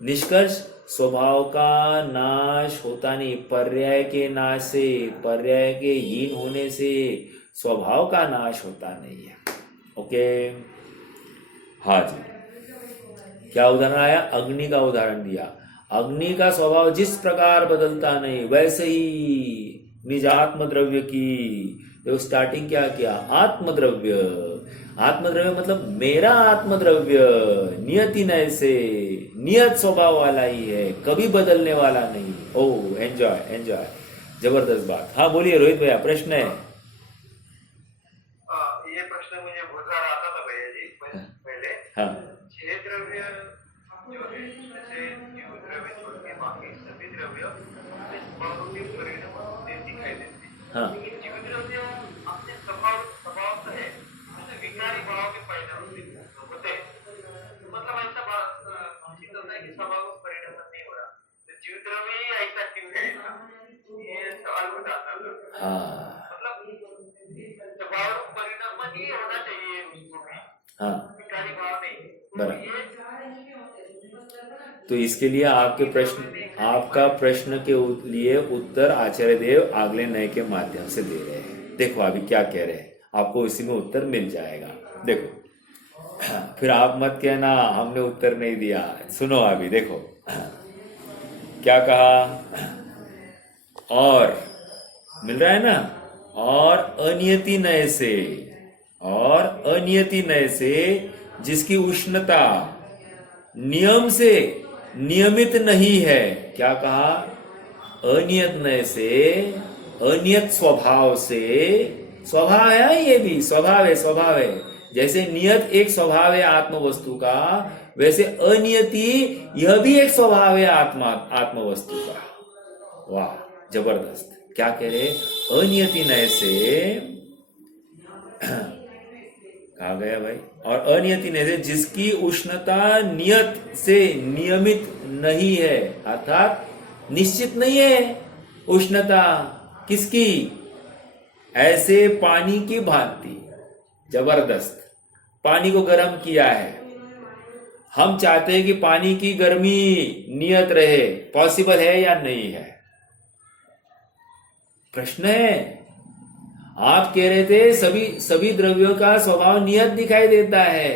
निष्कर्ष, स्वभाव का नाश होता नहीं, पर्याय के नाश से, पर्याय के हीन होने से स्वभाव का नाश होता नहीं है। ओके, हाँ जी, क्या उदाहरण आया? अग्नि का उदाहरण दिया। अग्नि का स्वभाव जिस प्रकार बदलता नहीं, वैसे ही निज आत्मद्रव्य की, देखो स्टार्टिंग क्या किया? आत्मद्रव्य। आत्मद्रव्य मतलब मेरा आत्मद्रव्य नियति नय से, नियत स्वभाव वाला ही है, कभी बदलने वाला नहीं। ओह, एंजॉय एंजॉय, जबरदस्त बात। हाँ बोलिए रोहित भैया, प्रश्न है? ये प्रश्न मुझे बहुत बार आता था भैया जी पहले। हाँ, छह द्रव्य जो है, जैसे जीव द्रव्य छोड़ के बाकी सभी द्रव्य स्वभाव के परिणाम दिखाई देते हैं। हाँ, लेकिन जीव द्रव्य अपने स्वभाव से है, जैसे विकारी भाव के पैदा होते हैं। मतलब ऐसा सिद्ध होता है कि स्वभाव परिणाम नहीं हो रहा, तो जीव द्रव्य ही ऐसा क्यों है? ये सवाल उठाता था। हाँ, मतलब स्वभाव परिणाम ही होना चाहिए उसको भी, हाँ, विकारी भाव नहीं। बराबर। तो इसके लिए आपका प्रश्न के लिए उत्तर आचार्य देव अगले नए के माध्यम से दे रहे हैं। देखो अभी क्या कह रहे हैं, आपको इसी में उत्तर मिल जाएगा। देखो, फिर आप मत कहना हमने उत्तर नहीं दिया। सुनो अभी, देखो क्या कहा, और मिल रहा है ना, और अनियति नय से, और अनियति नय से जिसकी उष्णता नियम से नियमित नहीं है। क्या कहा? अनियत नय से, अनियत स्वभाव से, स्वभाव है ये भी, स्वभाव है। जैसे नियत एक स्वभाव है आत्म वस्तु का, वैसे अनियति यह भी एक स्वभाव है आत्म वस्तु का। वाह, जबरदस्त। क्या कह रहे? अनियति नय से कहा गया भाई, और अनियति नय से जिसकी उष्णता नियत से नियमित नहीं है, अर्थात निश्चित नहीं है उष्णता किसकी, ऐसे पानी की भांति। जबरदस्त। पानी को गर्म किया है, हम चाहते हैं कि पानी की गर्मी नियत रहे, पॉसिबल है या नहीं है? प्रश्न है। आप कह रहे थे सभी द्रव्यों का स्वभाव नियत दिखाई देता है,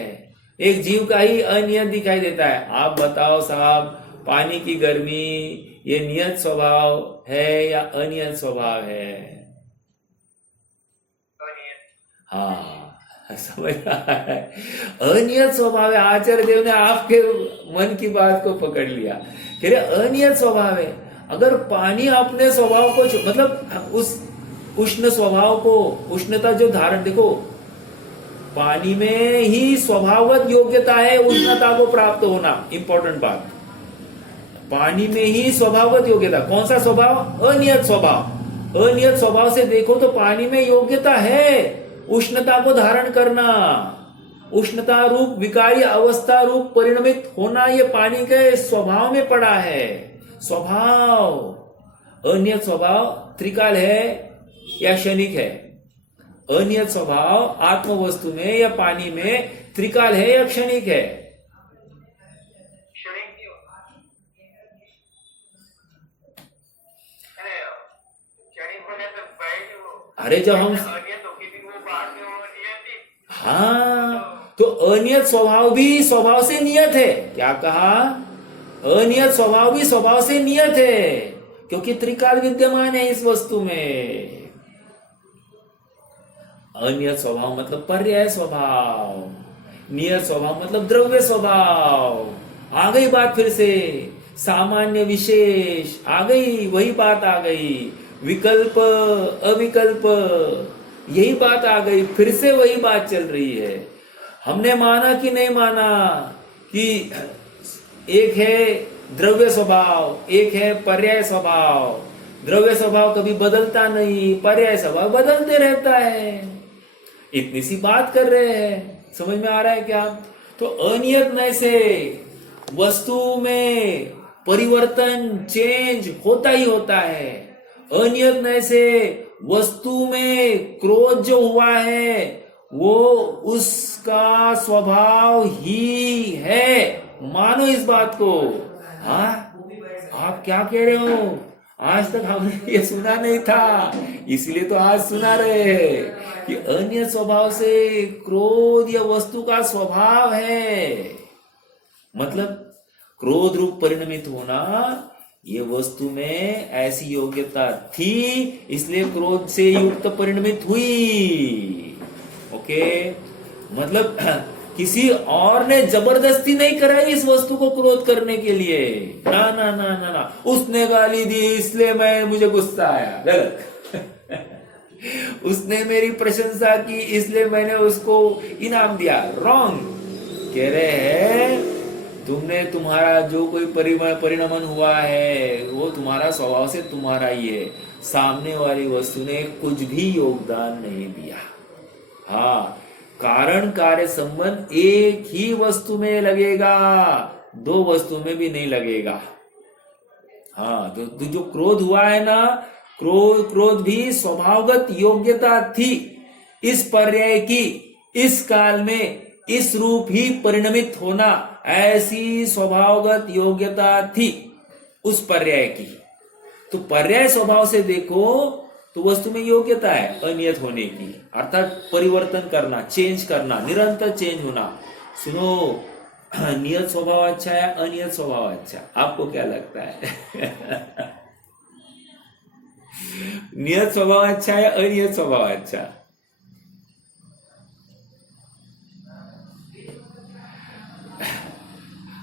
एक जीव का ही अनियत दिखाई देता है। आप बताओ साहब, पानी की गर्मी ये नियत स्वभाव है या अनियत स्वभाव है? हाँ, समझ रहा है, अनियत स्वभाव है। आचार्य देव ने आपके मन की बात को पकड़ लिया। कह रहे अनियत स्वभाव है। अगर पानी अपने स्वभाव को, मतलब उस उष्ण स्वभाव को, उष्णता जो धारण, देखो पानी में ही स्वभावगत योग्यता है उष्णता को प्राप्त होना। इंपॉर्टेंट बात, पानी में ही स्वभावगत योग्यता। कौन सा स्वभाव? अनियत स्वभाव। अनियत स्वभाव से देखो तो पानी में योग्यता है उष्णता को धारण करना, उष्णता रूप विकारी अवस्था रूप परिणमित होना, ये पानी के स्वभाव में पड़ा है। स्वभाव, अनियत स्वभाव त्रिकाल है या क्षणिक है? अनियत स्वभाव आत्म वस्तु में या पानी में त्रिकाल है या क्षणिक है? अरे जब हम, हाँ, तो अनियत स्वभाव भी स्वभाव से नियत है। क्या कहा? अनियत स्वभाव भी स्वभाव से नियत है, क्योंकि त्रिकाल विद्यमान है इस वस्तु में। अनियत स्वभाव मतलब पर्याय स्वभाव, नियत स्वभाव मतलब द्रव्य स्वभाव। आ गई बात फिर से, सामान्य विशेष आ गई, वही बात आ गई। विकल्प अविकल्प, यही बात आ गई, फिर से वही बात चल रही है। हमने माना कि नहीं माना कि एक है द्रव्य स्वभाव, एक है पर्याय स्वभाव। द्रव्य स्वभाव कभी बदलता नहीं, पर्याय स्वभाव बदलते रहता है। इतनी सी बात कर रहे हैं, समझ में आ रहा है क्या? तो अनियत नय से वस्तु में परिवर्तन, चेंज होता ही होता है। अनियत नय से वस्तु में क्रोध जो हुआ है वो उसका स्वभाव ही है। मानो इस बात को। हाँ, आप क्या कह रहे हो? आज तक हमने ये सुना नहीं था, इसलिए तो आज सुना रहे हैं कि अन्य स्वभाव से क्रोध या वस्तु का स्वभाव है। मतलब क्रोध रूप परिणमित होना, ये वस्तु में ऐसी योग्यता थी, इसलिए क्रोध से युक्त परिणमित हुई। ओके, मतलब किसी और ने जबरदस्ती नहीं कराई इस वस्तु को क्रोध करने के लिए। ना ना ना ना ना, उसने गाली दी इसलिए मुझे गुस्सा आया, गलत। उसने मेरी प्रशंसा की इसलिए मैंने उसको इनाम दिया, रॉन्ग। कह रहे हैं तुमने, तुम्हारा जो कोई परिणमन हुआ है वो तुम्हारा स्वभाव से तुम्हारा ही है, सामने वाली वस्तु ने कुछ भी योगदान नहीं दिया। हाँ, कारण कार्य संबंध एक ही वस्तु में लगेगा, दो वस्तु में भी नहीं लगेगा। हाँ, तो जो क्रोध हुआ है ना, क्रोध भी स्वभावगत योग्यता थी इस पर्याय की, इस काल में इस रूप ही परिणमित होना, ऐसी स्वभावगत योग्यता थी उस पर्याय की। तो पर्याय स्वभाव से देखो तो वस्तु में योग्यता है अनियत होने की, अर्थात परिवर्तन करना, चेंज करना, निरंतर चेंज होना। सुनो, नियत स्वभाव अच्छा है अनियत स्वभाव अच्छा? आपको क्या लगता है? नियत स्वभाव अच्छा है अनियत स्वभाव अच्छा?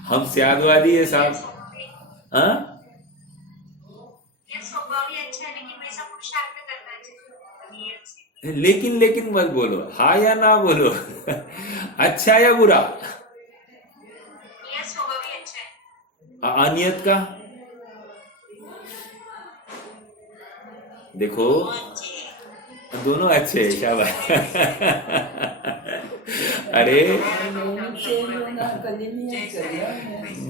हम स्यादवादी है साहब। हाँ, लेकिन लेकिन मत बोलो, हाँ या ना बोलो। अच्छा या बुरा? नियत स्वभाव ही अच्छा है। अनियत का देखो, दोनों अच्छे हैं, शाबाश। अरे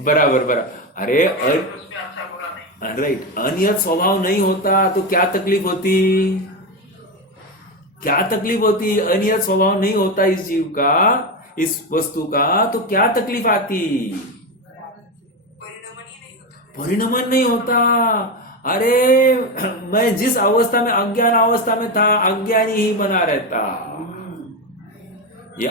बराबर बराबर। अरे उसमें अच्छा बुरा नहीं। राइट, अनियत स्वभाव नहीं होता तो क्या तकलीफ होती? क्या तकलीफ होती? अनियत स्वभाव नहीं होता इस जीव का, इस वस्तु का, तो क्या तकलीफ आती? परिणमन ही नहीं होता। परिणमन नहीं होता। अरे मैं जिस अवस्था में अज्ञान अवस्था में था, अज्ञानी ही बना रहता। ये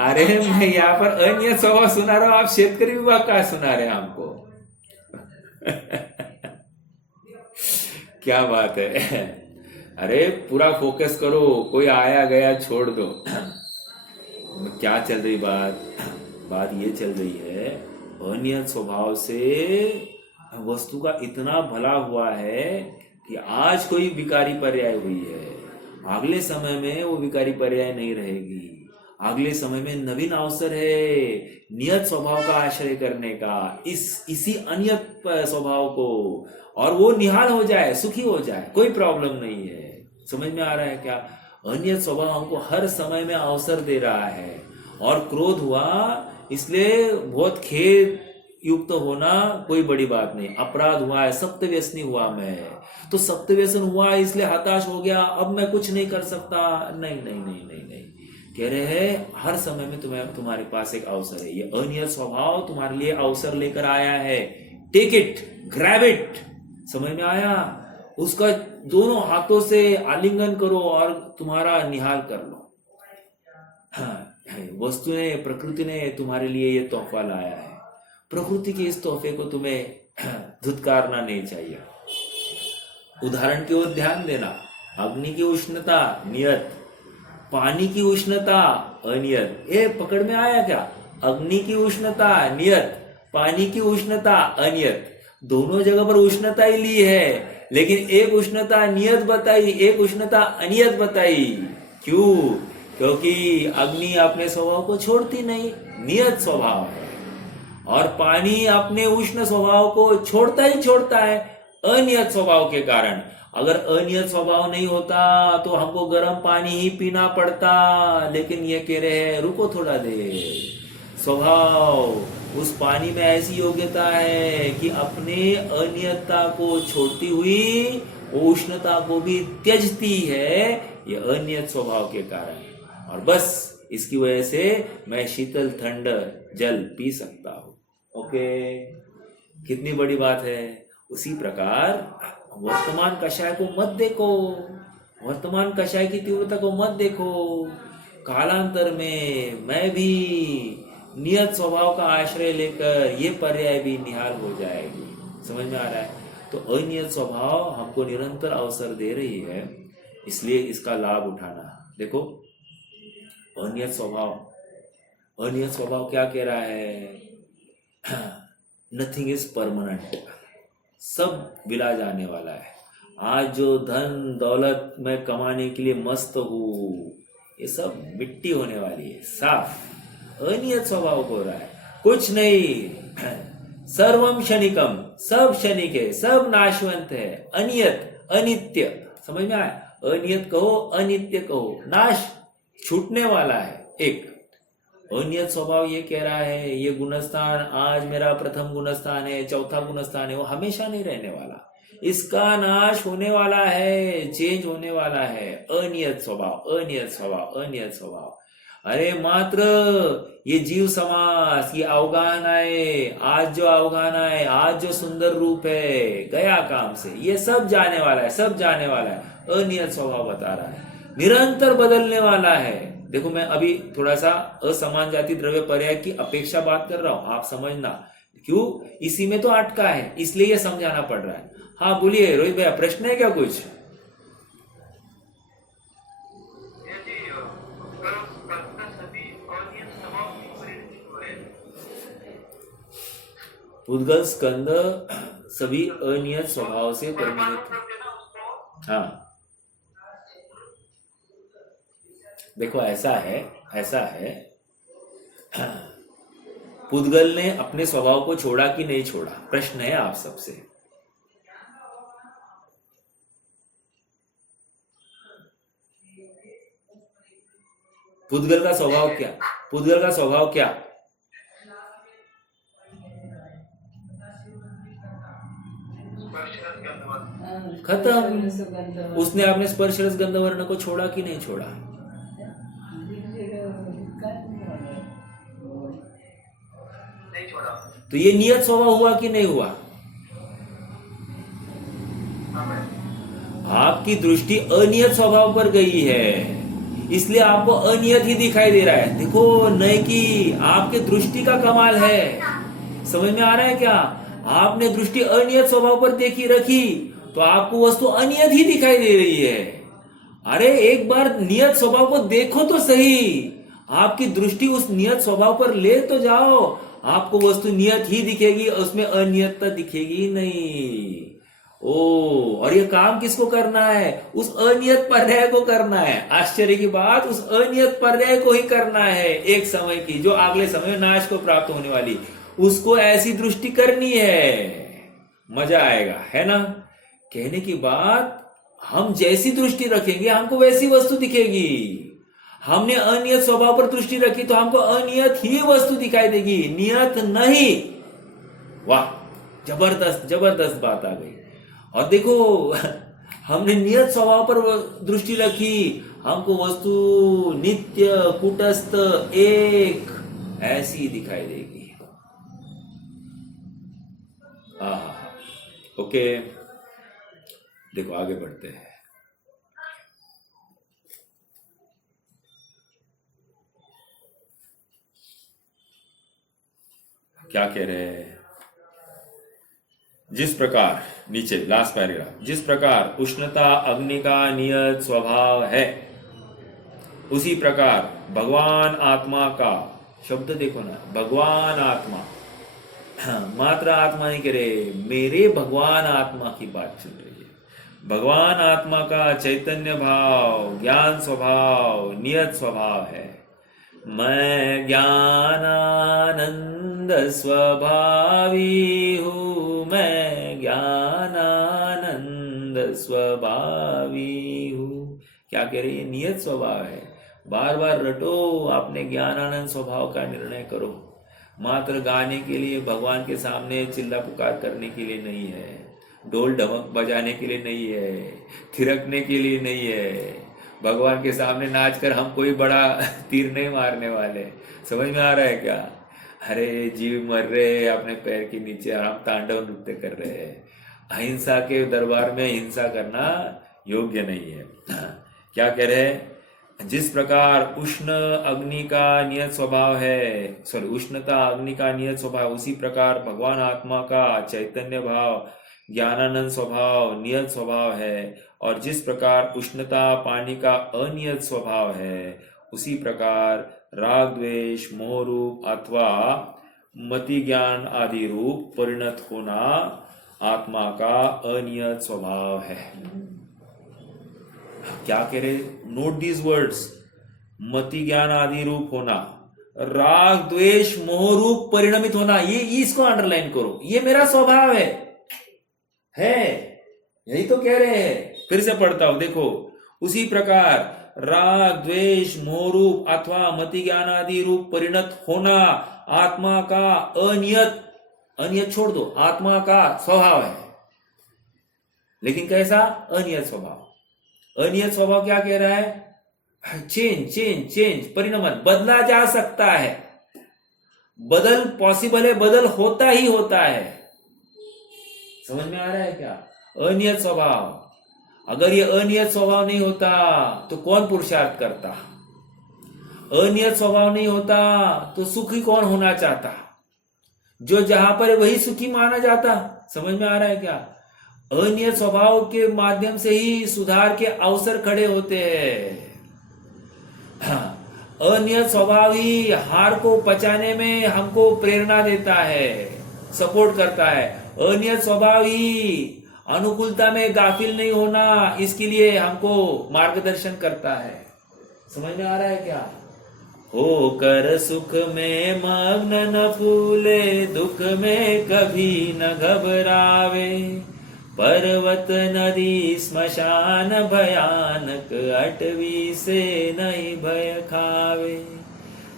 अरे मैं यहाँ पर अनियत स्वभाव सुना रहा हूं, आप शेतकरी विभाग का सुना रहे हैं हमको। क्या बात है। अरे पूरा फोकस करो, कोई आया गया छोड़ दो। क्या चल रही बात? बात ये चल रही है, अनियत स्वभाव से वस्तु का इतना भला हुआ है कि आज कोई विकारी पर्याय हुई है, अगले समय में वो विकारी पर्याय नहीं रहेगी। अगले समय में नवीन अवसर है नियत स्वभाव का आश्रय करने का, इसी अनियत स्वभाव को, और वो निहाल हो जाए, सुखी हो जाए, कोई प्रॉब्लम नहीं है। समझ में आ रहा है क्या? अनियत स्वभाव हमको हर समय में अवसर दे रहा है। और क्रोध हुआ इसलिए बहुत खेद युक्त होना कोई बड़ी बात नहीं। अपराध हुआ है, सप्तव्यसनी हुआ मैं, तो सप्तव्यसन हुआ इसलिए हताश हो गया, अब मैं कुछ नहीं कर सकता। नहीं नहीं नहीं नहीं नहीं, कह रहे हैं हर समय में तुम्हारे पास एक अवसर है। ये अनियत स्वभाव तुम्हारे लिए अवसर लेकर आया है। Take it, grab it. समझ में आया? उसका दोनों हाथों से आलिंगन करो और तुम्हारा निहाल कर लो। हाँ, वस्तु ने, प्रकृति ने तुम्हारे लिए ये तोहफा लाया है। प्रकृति के इस तोहफे को तुम्हें धुतकारना नहीं चाहिए। उदाहरण की ओर ध्यान देना। अग्नि की उष्णता नियत, पानी की उष्णता अनियत। ए पकड़ में आया क्या? अग्नि की उष्णता नियत, पानी की उष्णता अनियत। दोनों जगह पर उष्णता ही ली है, लेकिन एक उष्णता नियत बताई, एक उष्णता अनियत बताई। क्यों? क्योंकि अग्नि अपने स्वभाव को छोड़ती नहीं, नियत स्वभाव है, और पानी अपने उष्ण स्वभाव को छोड़ता ही छोड़ता है अनियत स्वभाव के कारण। अगर अनियत स्वभाव नहीं होता तो हमको गर्म पानी ही पीना पड़ता, लेकिन ये कह रहे हैं रुको थोड़ा देर। स्वभाव उस पानी में ऐसी योग्यता है कि अपने अनियतता को छोड़ती हुई वो उष्णता को भी त्यजती है, ये अनियत स्वभाव के कारण। और बस इसकी वजह से मैं शीतल ठंड जल पी सकता हूं। ओके, कितनी बड़ी बात है। उसी प्रकार वर्तमान कषाय को मत देखो, वर्तमान कषाय की तीव्रता को मत देखो। कालांतर में मैं भी नियत स्वभाव का आश्रय लेकर ये पर्याय भी निहाल हो जाएगी। समझ में आ रहा है? तो अनियत स्वभाव हमको निरंतर अवसर दे रही है, इसलिए इसका लाभ उठाना। देखो अनियत स्वभाव, अनियत स्वभाव क्या कह रहा है? नथिंग इज परमानेंट, सब विला जाने वाला है। आज जो धन दौलत मैं कमाने के लिए मस्त हूँ, ये सब मिट्टी होने वाली है, साफ। अनियत स्वभाव हो रहा है, कुछ नहीं। सर्वम क्षणिकम, सब क्षणिक है, सब नाशवंत है। अनियत, अनित्य। समझ में आया? अनियत कहो, अनित्य कहो, नाश छूटने वाला है। एक अनियत स्वभाव ये कह रहा है ये गुणस्थान आज मेरा प्रथम गुणस्थान है, चौथा गुणस्थान है, वो हमेशा नहीं रहने वाला, इसका नाश होने वाला है, चेंज होने वाला है। अनियत स्वभाव, अनियत स्वभाव, अनियत स्वभाव। अरे मात्र ये जीव समास, ये अवगान है, आज जो अवगान है, आज जो सुंदर रूप है, गया काम से, ये सब जाने वाला है, सब जाने वाला है। अनियत स्वभाव बता रहा है, निरंतर बदलने वाला है। देखो मैं अभी थोड़ा सा असमान जाति द्रव्य पर्याय की अपेक्षा बात कर रहा हूं, आप समझना। क्यों? इसी में तो अटका है, इसलिए ये समझाना पड़ रहा है। हाँ बोलिए रोहित भैया, प्रश्न है क्या कुछ? पुद्गल स्कंद सभी अनियत स्वभाव से परमाणु परिणत। करते ना उसको। हाँ, देखो ऐसा है पुद्गल ने अपने स्वभाव को छोड़ा कि नहीं छोड़ा, प्रश्न है आप सबसे। पुद्गल का स्वभाव क्या? पुद्गल का स्वभाव क्या? खत्म। उसने अपने स्पर्श रस गंध वर्ण को छोड़ा कि नहीं छोड़ा? नहीं छोड़ा। तो ये नियत स्वभाव हुआ कि नहीं हुआ? आपकी दृष्टि अनियत स्वभाव पर गई है, इसलिए आपको अनियत ही दिखाई दे रहा है। देखो, नहीं कि आपके दृष्टि का कमाल है। समझ में आ रहा है क्या? आपने दृष्टि अनियत स्वभाव पर देखी रखी तो आपको वस्तु अनियत ही दिखाई दे रही है। अरे एक बार नियत स्वभाव को देखो तो सही, आपकी दृष्टि उस नियत स्वभाव पर ले तो जाओ, आपको वस्तु नियत ही दिखेगी, उसमें अनियतता दिखेगी नहीं। और ये काम किसको करना है? उस अनियत पर्याय को करना है। आश्चर्य की बात, उस अनियत पर्याय को ही करना है, एक समय की जो अगले समय नाश को प्राप्त होने वाली, उसको ऐसी दृष्टि करनी है। मजा आएगा, है ना? कहने की बात, हम जैसी दृष्टि रखेंगे हमको वैसी वस्तु दिखेगी। हमने अनियत स्वभाव पर दृष्टि रखी तो हमको अनियत ही वस्तु दिखाई देगी, नियत नहीं। वाह, जबरदस्त जबरदस्त बात आ गई। और देखो, हमने नियत स्वभाव पर दृष्टि रखी, हमको वस्तु नित्य कूटस्थ एक ऐसी दिखाई देगी। ओके, देखो आगे बढ़ते हैं। क्या कह रहे हैं? जिस प्रकार, नीचे लास्ट पैराग्राफ, जिस प्रकार उष्णता अग्नि का नियत स्वभाव है, उसी प्रकार भगवान आत्मा का, शब्द देखो ना, भगवान आत्मा, मात्र आत्मा नहीं कह रहे, मेरे भगवान आत्मा की बात चल रही है। भगवान आत्मा का चैतन्य भाव, ज्ञान स्वभाव, नियत स्वभाव है। मैं ज्ञानानंद स्वभावी हूँ, मैं ज्ञानानंद स्वभावी हूँ। क्या कह रही है? नियत स्वभाव है। बार बार रटो, आपने ज्ञानानंद स्वभाव का निर्णय करो। मात्र गाने के लिए, भगवान के सामने चिल्ला पुकार करने के लिए नहीं है, ढोल ढमक बजाने के लिए नहीं है, थिरकने के लिए नहीं है। भगवान के सामने नाचकर हम कोई बड़ा तीर नहीं मारने वाले। समझ में आ रहा है क्या? अरे जीव मर रहे अपने पैर के नीचे, हम तांडव नृत्य कर रहे हैं। अहिंसा के दरबार में हिंसा करना योग्य नहीं है। क्या कह रहे हैं? जिस प्रकार उष्ण अग्नि का नियत स्वभाव है, उष्णता अग्नि का नियत स्वभाव, उसी प्रकार भगवान आत्मा का चैतन्य भाव, ज्ञानानंद स्वभाव, नियत स्वभाव है। और जिस प्रकार उष्णता पानी का अनियत स्वभाव है, उसी प्रकार राग द्वेष मोह रूप अथवा मति ज्ञान आदि रूप परिणत होना आत्मा का अनियत स्वभाव है। क्या कह रहे? नोट दीज वर्ड्स, मति ज्ञान आदि रूप होना, राग द्वेष मोह रूप परिणमित होना, ये इसको अंडरलाइन करो, ये मेरा स्वभाव है, यही तो कह रहे हैं। फिर से पढ़ता हूं, देखो, उसी प्रकार राग द्वेष मोह रूप अथवा मति ज्ञान आदि रूप परिणत होना आत्मा का अनियत, अनियत छोड़ दो, आत्मा का स्वभाव है। लेकिन कैसा? अनियत स्वभाव। अनियत स्वभाव क्या कह रहा है? चेंज चेंज चेंज, परिणमन, बदला जा सकता है, बदल पॉसिबल है, बदल होता ही होता है। समझ में आ रहा है क्या? अनियत स्वभाव। अगर ये अनियत स्वभाव नहीं होता तो कौन पुरुषार्थ करता? अनियत स्वभाव नहीं होता तो सुखी कौन होना चाहता? जो जहां पर है वही सुखी माना जाता। समझ में आ रहा है क्या? अनियत स्वभाव के माध्यम से ही सुधार के अवसर खड़े होते हैं। अनियत स्वभाव ही हार को पचाने में हमको प्रेरणा देता है। सपोर्ट करता है। अनियत स्वभाव ही अनुकूलता में गाफिल नहीं होना, इसके लिए हमको मार्गदर्शन करता है। समझ में आ रहा है क्या? होकर सुख में मग्न न फूले, दुख में कभी न घबरावे, पर्वत नदी स्मशान भयानक, अटवी से नहीं भय खावे,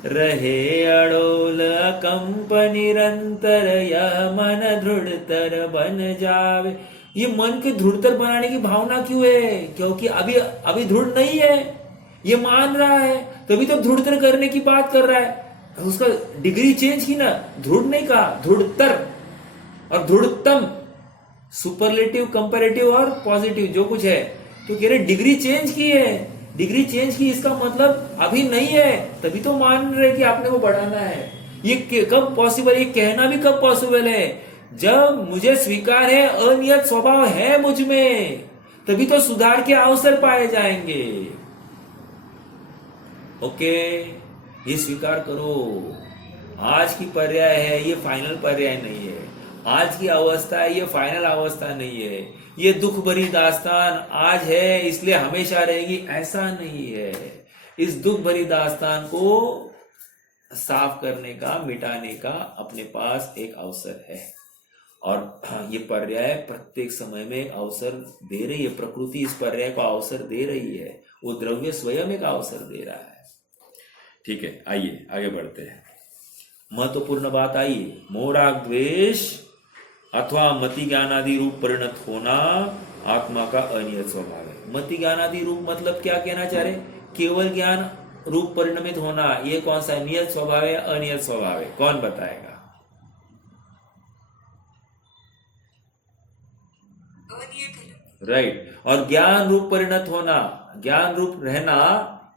रहे अड़ोल अकंप निरंतर, यह मन दृढ़तर बन जावे। ये मन के दृढ़तर बनाने की भावना क्यों है? क्योंकि अभी दृढ़ नहीं है, ये मान रहा है, तभी तो दृढ़तर करने की बात कर रहा है। उसका डिग्री चेंज की ना, दृढ़ नहीं कहा, दृढ़तर और दृढ़तम, सुपरलेटिव, कंपैरेटिव और पॉजिटिव जो कुछ है, तो कह रहे डिग्री चेंज की है। डिग्री चेंज की इसका मतलब अभी नहीं है, तभी तो मान रहे कि आपने वो बढ़ाना है। ये कब पॉसिबल, ये कहना भी कब पॉसिबल है? जब मुझे स्वीकार है अनियत स्वभाव है मुझ में, तभी तो सुधार के अवसर पाए जाएंगे। ओके, ये स्वीकार करो। आज की पर्याय है, ये फाइनल पर्याय नहीं है। आज की अवस्था है, ये फाइनल अवस्था नहीं है। ये दुख भरी दास्तान आज है इसलिए हमेशा रहेगी, ऐसा नहीं है। इस दुख भरी दास्तान को साफ करने का, मिटाने का अपने पास एक अवसर है। और ये पर्याय प्रत्येक समय में एक अवसर दे रही है। प्रकृति इस पर्याय को अवसर दे रही है, वो द्रव्य स्वयं एक अवसर दे रहा है। ठीक है, आइए आगे बढ़ते हैं। महत्वपूर्ण बात आई, मोह राग द्वेष अथवा मति ज्ञान आदि रूप परिणत होना आत्मा का अनियत स्वभाव है। मति ज्ञान आदि रूप मतलब क्या कहना चाह रहे? केवल ज्ञान रूप परिणमित होना, ये कौन सा नियत स्वभाव है, अनियत स्वभाव है? कौन बताएगा? राइट। और ज्ञान रूप परिणत होना, ज्ञान रूप रहना,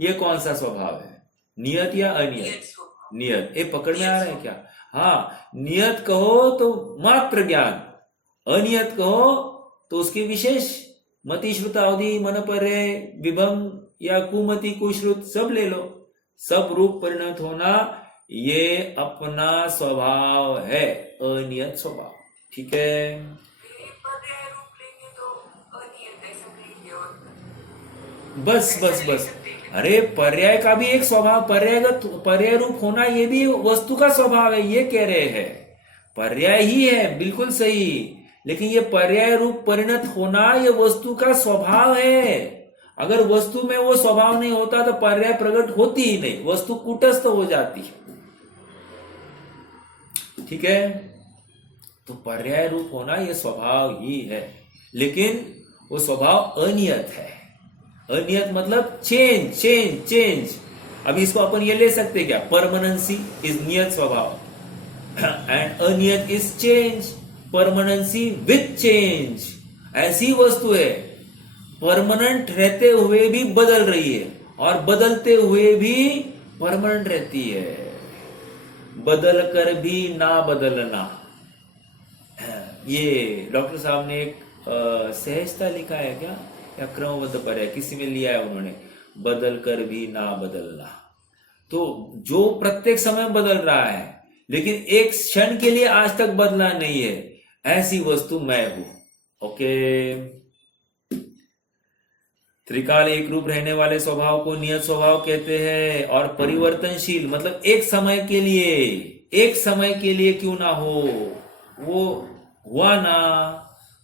ये कौन सा स्वभाव है? नियत या अनियत? नियत। ये पकड़ में आ रहा है क्या? हाँ, नियत कहो तो मात्र ज्ञान, अनियत कहो तो उसके विशेष मति श्रुत अवधि मन पर्य विभम या कुमति कुश्रुत सब ले लो। सब रूप परिणत होना ये अपना स्वभाव है, अनियत स्वभाव। ठीक है, बस बस बस। अरे पर्याय का भी एक स्वभाव, पर्याय रूप होना ये भी वस्तु का स्वभाव है, ये कह रहे हैं। पर्याय ही है, बिल्कुल सही, लेकिन ये पर्याय रूप परिणत होना ये वस्तु का स्वभाव है। अगर वस्तु में वो स्वभाव नहीं होता तो पर्याय प्रकट होती ही नहीं, वस्तु कूटस्थ हो जाती है। ठीक है, तो पर्याय रूप होना ये स्वभाव ही है, लेकिन वो स्वभाव अनियत है। अनियत मतलब चेंज चेंज चेंज। अभी इसको अपन ये ले सकते क्या? परमानेंसी इज नियत स्वभाव एंड अनियत is change. Permanency with change. ऐसी वस्तु है परमानेंट रहते हुए भी बदल रही है और बदलते हुए भी परमानेंट रहती है। बदल कर भी ना बदलना, ये डॉक्टर साहब ने एक सहजता लिखा है क्या, या क्रमबद्ध पर है, किसी में लिया है उन्होंने, बदल कर भी ना बदलना। तो जो प्रत्येक समय बदल रहा है लेकिन एक क्षण के लिए आज तक बदला नहीं है, ऐसी वस्तु मैं हूं। ओके, त्रिकाल एक रूप रहने वाले स्वभाव को नियत स्वभाव कहते हैं। और परिवर्तनशील मतलब एक समय के लिए क्यों ना हो, वो हुआ ना,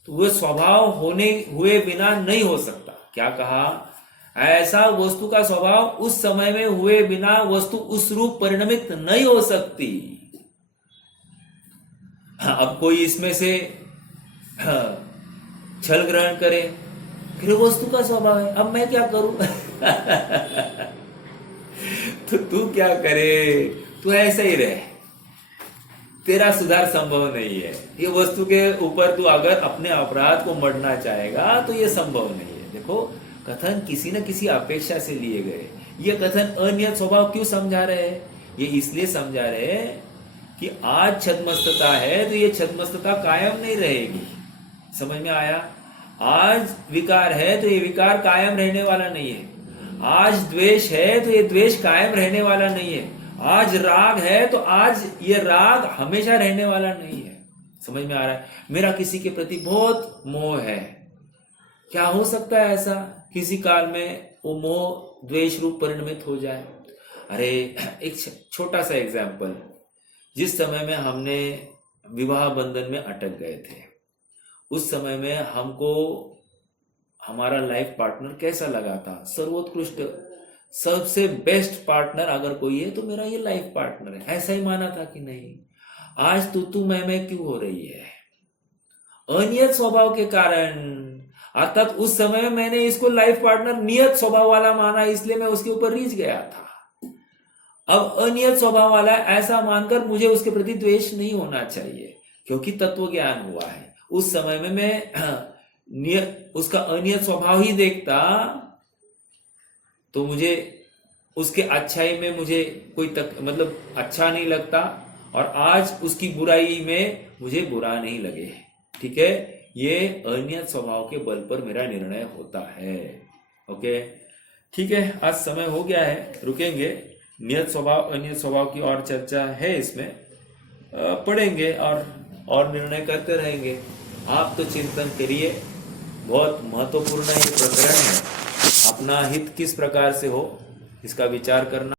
तो वह स्वभाव हुए बिना नहीं हो सकता। क्या कहा? ऐसा वस्तु का स्वभाव उस समय में हुए बिना वस्तु उस रूप परिणमित नहीं हो सकती। अब कोई इसमें से छल ग्रहण करे, फिर वस्तु का स्वभाव है, अब मैं क्या करूं? तो तू क्या करे? तू ऐसे ही रहे, तेरा सुधार संभव नहीं है। ये वस्तु के ऊपर तू अगर अपने अपराध को मढ़ना चाहेगा तो ये संभव नहीं है। देखो, कथन किसी न किसी अपेक्षा से लिए गए। ये कथन अनियत स्वभाव क्यों समझा रहे हैं? ये इसलिए समझा रहे हैं कि आज छद्मस्तता है तो ये छद्मस्तता कायम नहीं रहेगी। समझ में आया? आज विकार है तो ये विकार कायम रहने वाला नहीं है। आज द्वेष है तो ये द्वेष कायम रहने वाला नहीं है। आज राग है तो आज ये राग हमेशा रहने वाला नहीं है। समझ में आ रहा है? मेरा किसी के प्रति बहुत मोह है, क्या हो सकता है ऐसा किसी काल में वो मोह द्वेष रूप परिणमित हो जाए? अरे एक छोटा सा एग्जाम्पल, जिस समय में हमने विवाह बंधन में अटक गए थे, उस समय में हमको हमारा लाइफ पार्टनर कैसा लगा था? सर्वोत्कृष्ट, सबसे बेस्ट पार्टनर अगर कोई है तो मेरा ये लाइफ पार्टनर है, ऐसा ही माना था कि नहीं? आज तू मैं क्यों हो रही है? अनियत स्वभाव के कारण। अर्थात उस समय में मैंने इसको लाइफ पार्टनर नियत स्वभाव वाला माना, इसलिए मैं उसके ऊपर रीझ गया था। अब अनियत स्वभाव वाला ऐसा मानकर मुझे उसके प्रति द्वेष नहीं होना चाहिए, क्योंकि तत्व ज्ञान हुआ है। उस समय में मैं उसका अनियत स्वभाव ही देखता तो मुझे उसके अच्छाई में मुझे कोई मतलब अच्छा नहीं लगता, और आज उसकी बुराई में मुझे बुरा नहीं लगे। ठीक है, ये अनियत स्वभाव के बल पर मेरा निर्णय होता है। ओके, ठीक है, आज समय हो गया है, रुकेंगे। नियत स्वभाव अनियत स्वभाव की और चर्चा है, इसमें पढ़ेंगे और निर्णय करते रहेंगे। आप तो चिंतन करिए, बहुत महत्वपूर्ण ये प्रकरण है। अपना हित किस प्रकार से हो इसका विचार करना